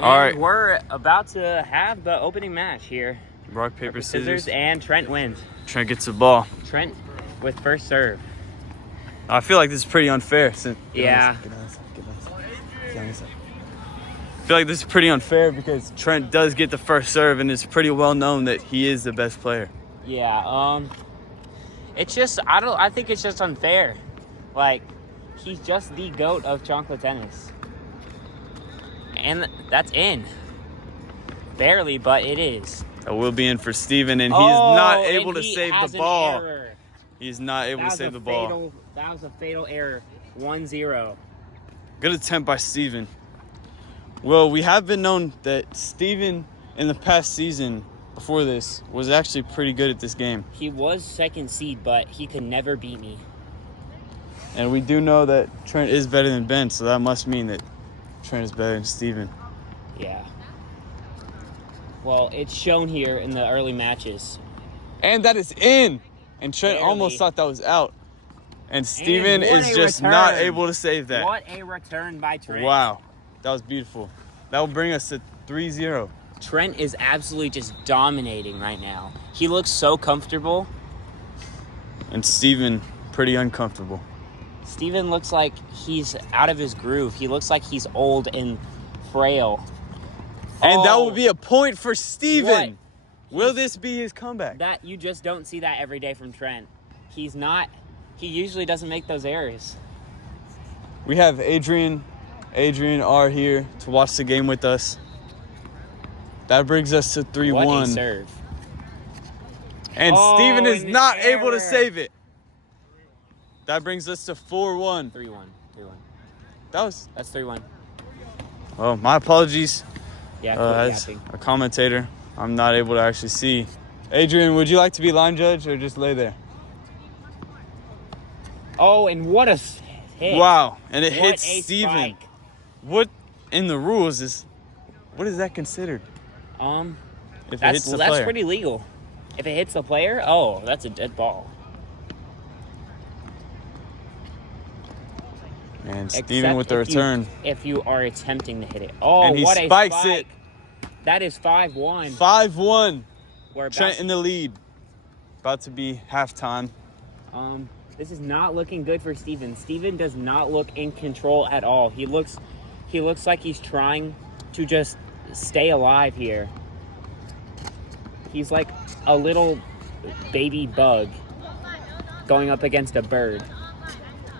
All right. We're about to have the opening match here. Rock, paper, scissors. And Trent wins. Trent gets the ball. Trent with first serve. I feel like this is pretty unfair. Yeah. I feel like this is pretty unfair because Trent does get the first serve, and it's pretty well known that he is the best player. Yeah. It's just I think it's just unfair. Like, he's just the GOAT of Chancla Tennis. And that's in. Barely, but it is. That will be in for Steven, and he is not able to he save has the an ball. Error. He's not able to save the ball. That was a fatal error. 1-0. Good attempt by Steven. Well, we have been known that Steven in the past season before this was actually pretty good at this game. He was second seed, but he could never beat me. And we do know that Trent is better than Ben, so that must mean that Trent is better than Steven. Yeah. Well, it's shown here in the early matches. And that is in. And Trent Barely. almost thought that was out. And Steven And what is a just return. not able to save that. What a return by Trent. Wow. That was beautiful. That will bring us to 3-0. Trent is absolutely just dominating right now. He looks so comfortable. And Steven, pretty uncomfortable. Steven looks like he's out of his groove. He looks like he's old and frail. And that will be a point for Steven. What? Will this be his comeback? That you just don't see that every day from Trent. He usually doesn't make those errors. We have Adrian R here to watch the game with us. That brings us to 3-1. What a serve. And Steven is not able error. to save it. That brings us to 4-1. 3-1. That's 3-1. Oh, my apologies. Yeah, As a commentator, I'm not able to actually see. Adrian, would you like to be line judge or just lay there? Oh, and what a hit. Wow, and it What hits a Steven. spike. What in the rules is, what is that considered? If it hits the That's player. pretty legal. If it hits the player, oh, that's a dead ball. And Steven Except with the return. If you are attempting to hit it. Oh, And he what spikes a spike. it. That is 5-1. 5-1. We're about Trent in the lead. About to be halftime. This is not looking good for Steven. Steven does not look in control at all. He looks like he's trying to just stay alive here. He's like a little baby bug going up against a bird.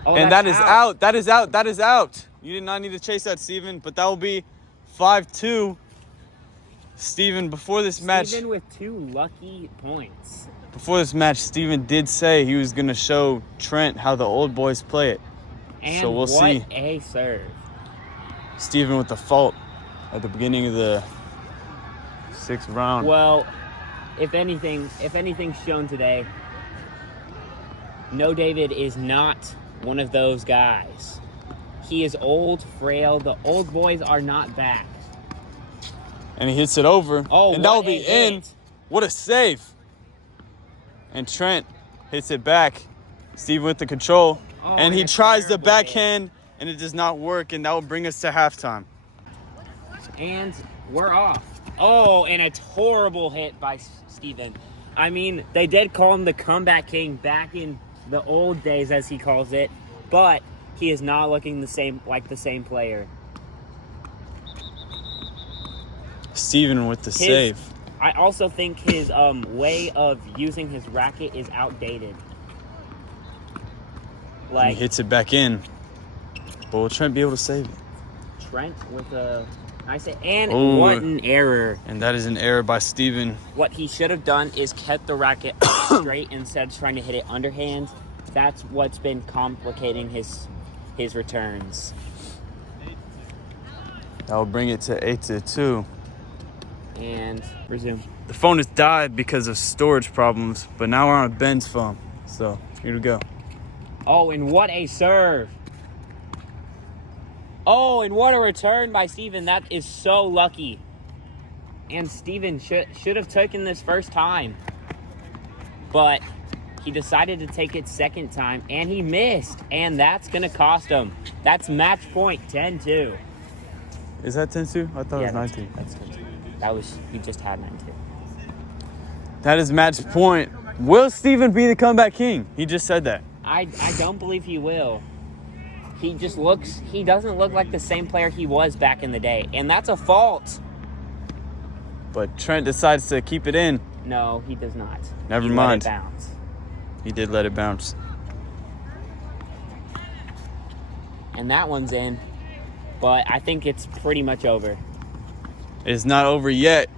Oh, And that is out. That is out. That is out. You did not need to chase that, Steven, but that will be 5-2. Steven, before this match, Steven with 2 lucky points. before this match, Steven did say he was going to show Trent how the old boys play it. And so we'll what see. a serve. Steven with the fault at the beginning of the 6th round. Well, if anything's shown today, no, David is not one of those guys. He is old, frail. The old boys are not back. And he hits it over. Oh, and that will what a be in. hit. What a save. And Trent hits it back. Steven with the control. Oh, and he a tries the terrible backhand, and it does not work, and that will bring us to halftime. And we're off. Oh, and a horrible hit by Steven. I mean, they did call him the comeback king back in the old days, as he calls it, but he is not looking the same player. Steven with the save. I also think his way of using his racket is outdated. And he hits it back in. But will Trent be able to save it? Trent with a nice hit. And Ooh. what an error. And that is an error by Steven. What he should have done is kept the racket straight instead of trying to hit it underhand. That's what's been complicating his returns. That will bring it to 8-2. And resume. The phone has died because of storage problems, but now we're on Ben's phone. So here we go. Oh, and what a serve. Oh, and what a return by Steven. That is so lucky. And Steven should have taken this first time. But he decided to take it second time, and he missed. And that's going to cost him. That's match point 10-2. Is that 10-2? I thought it was 9-2. That's 10-2. He just had 9-2. That is match point. Will Steven be the comeback king? He just said that. I don't believe he will. He doesn't look like the same player he was back in the day. And that's a fault. But Trent decides to keep it in. No, he does not. Never mind. Let it bounce. He did let it bounce. And that one's in. But I think it's pretty much over. It's not over yet.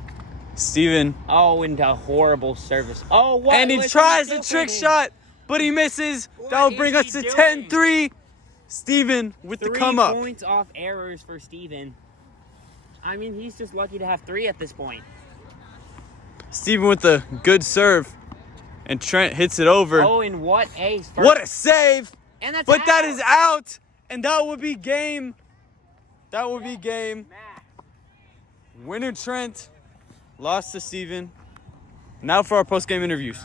Steven. Oh, and a horrible service. Oh, what? And he tries a trick shot, but he misses. That will bring us to 10-3. Steven with the come up. 3 points off errors for Steven. I mean, he's just lucky to have 3 at this point. Steven with a good serve. And Trent hits it over. Oh, and what a first. What a save. And that's but out. That is out. And that would be game. That would be game. Winner Trent. Lost to Steven. Now for our post-game interviews.